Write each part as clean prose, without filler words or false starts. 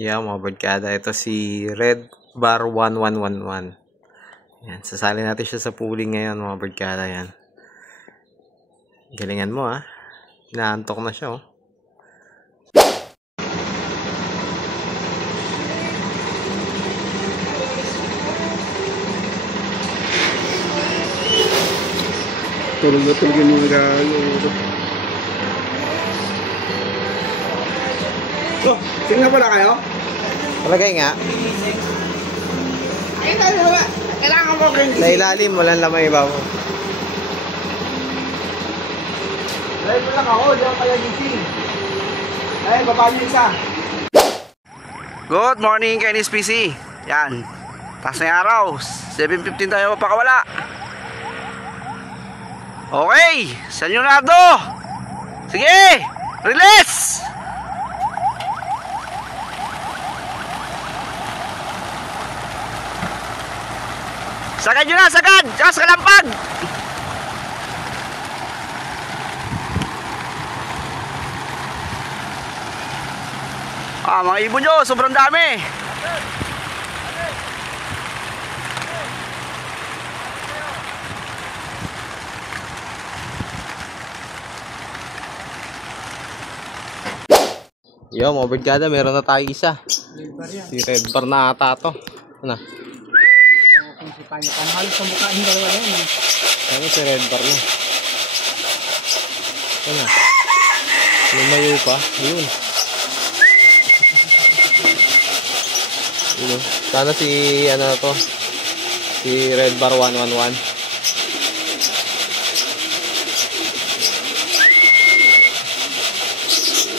Yeah, mga barkada. Ito si Red Bar 1111. Yan, sasali natin siya sa pooling ngayon, mga barkada. Yan. Galingan mo, ha. Inaantok na siya, oh. Tulog na tulog yung regalo. Oh, tingnan pala kayo? Palagay nga. Ay, wala. Kailangan mo kayo. Sa ilalim, walang lamay iba mo. Dahil mo lang ako, di ako kaya gising. Dahil, baba niyo isa. Good morning, Kenny's PC. Yan. Taas na yung araw. 7:15 tayo mapakawala. Okay. San Leonardo. Sige. Release. Sagad yun na, sagad. Tsaka sa kalampag. Mga ibon nyo, sobrang dami. Yo, mga barkada, meron na tayo isa. Si Red Bar na ata to. Ano? Halos sa mukha yung dalawa yan. Ano si Red Bar na? Ano? Lumayo pa. Ayun. Ayun. Sana si ano to? Si Red Bar 111.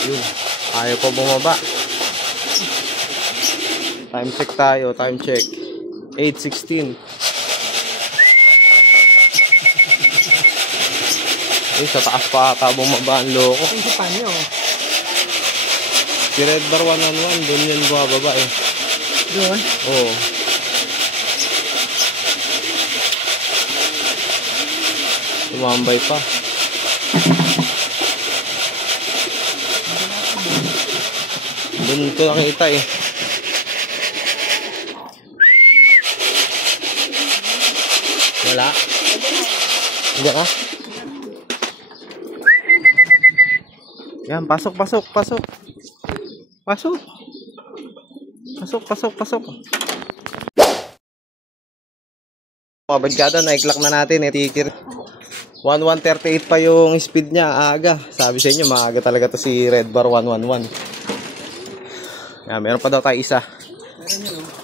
Ayun. Ayaw pa bumaba. Time check tayo. Time check. 8:16. Sa taas pa ata bumaba ang loko. Kung sa panyo. Si Red Bar 111, doon yan bumababa eh. Doon? Oo. Tumambay pa. Doon ko nakita eh. Wala. Hindi ka? Yan, pasok. Pasok. Mga barkada, naiklak na natin eh. Tikir. 1138 pa yung speed niya. Aga. Sabi sa inyo, maaga talaga to si Red Bar 111. Yan, meron pa daw tayo isa.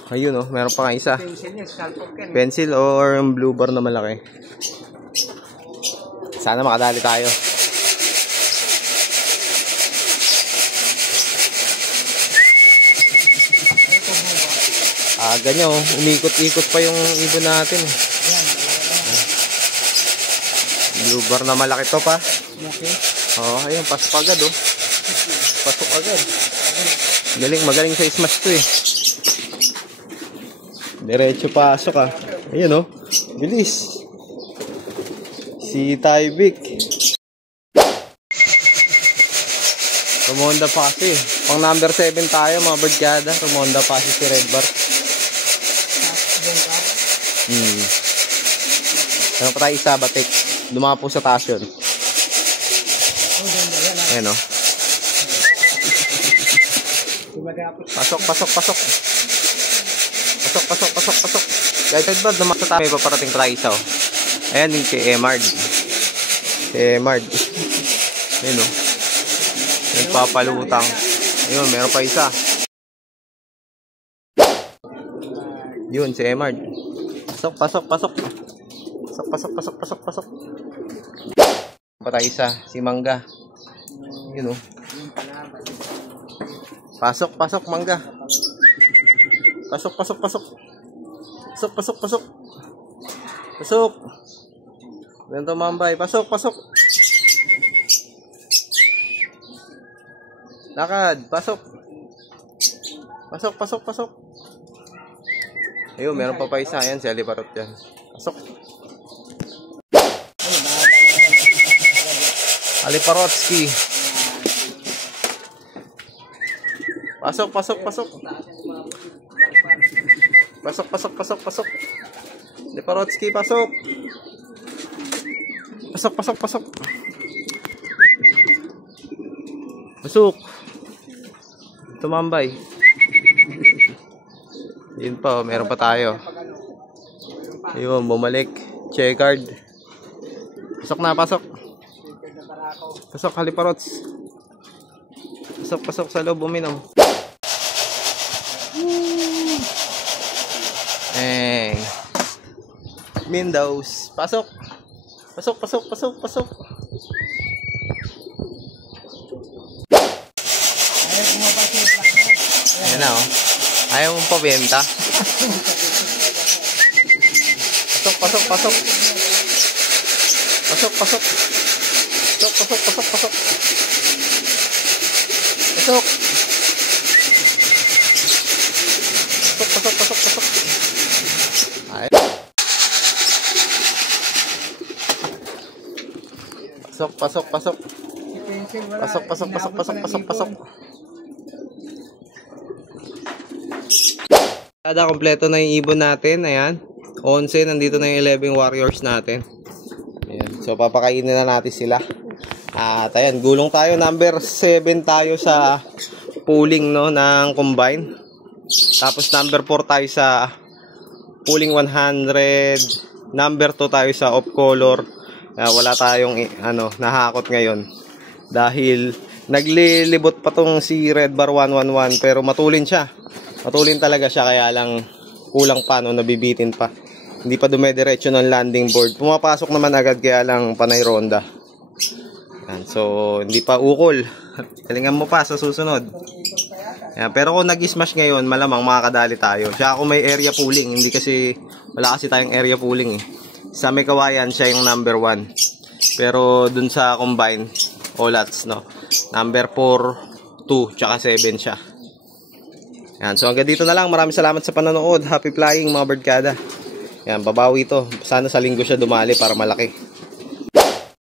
Ayun oh, meron pa kayo isa. Pencil or blue bar na malaki. Sana makadali tayo. Ganyan oh, umikot-ikot pa yung ibon natin. Blue bar na malaki to pa. Okay. Oh, ayun, pasok agad oh. Pasok agad. Magaling sa smash to eh. Diretso pasok ah. Ayun oh, bilis. Si Tyvek. Rumonda pa kasi. Pang number 7 tayo mga barkada. Rumonda pa si Red Bar. Meron pa tayo isa, batik. Dumapo sa taas yun. Ayan o. Pasok. Kahit Red Bar, dumapo sa taas. May paparating pa tayo isa o. Ayan yung si Emard. Ayan o. Nagpapalutang. Ayun, meron pa isa. Yun, si Emard. Pasok. Patay isa, si Mangga. Yun o. Pasok, Mangga. Pasok. Ganito mambay. Pasok. Lakad, pasok. Ayun, meron pa isa. Ayan, si Aliparot yan. Pasok. Aliparotski. Pasok, pasok, pasok. Pasok, pasok, pasok, pasok. Leparotsky, pasok. Pasok, pasok, pasok. Pasok. Tumambay. Yun pa, meron pa tayo. Ayun, bumalik. Checkered. Pasok na, pasok. Pasok, Haliparots. Pasok, pasok sa loob, uminom. Windows. Pasok. Pasok, pasok, pasok, pasok. Ayan na, oh. Ayaw mong pabenta. Pasok, pasok, pasok. Pasok, pasok. Pasok, pasok, pasok, pasok. Pasok. Pasok, pasok, pasok, pasok. Ay. Pasok, pasok, pasok. Pasok, pasok, pasok, pasok, pasok, pasok. Kada kompleto na yung ibon natin. Ayan. 11, nandito na yung 11 warriors natin. Ayan. So, papakainin na natin sila. At ayan, gulong tayo. Number 7 tayo sa pooling, no, ng combine. Tapos number 4 tayo sa pooling 100. Number 2 tayo sa off color. Wala tayong nahakot ngayon. Dahil naglilibot pa tong si Red Bar 111. Pero matulin siya. Matulin talaga siya, kaya lang kulang pa, no, nabibitin pa. Hindi pa dumediretso ng landing board. Pumapasok naman agad, kaya lang panay ronda. Yan, so hindi pa ukol. Galingan mo pa sa susunod. Yan, pero kung nag-smash ngayon, malamang makakadali tayo. Siya ako may area pooling, hindi kasi wala kasi tayong area pooling, eh. Sa may kawayan, siya yung number 1. Pero dun sa combine, olats, no, number 4, 2, tsaka 7 siya. Yan, so hanggang dito na lang. Maraming salamat sa panonood. Happy flying, mga birdkada. Yan, babawi ito. Sana sa linggo siya dumali para malaki.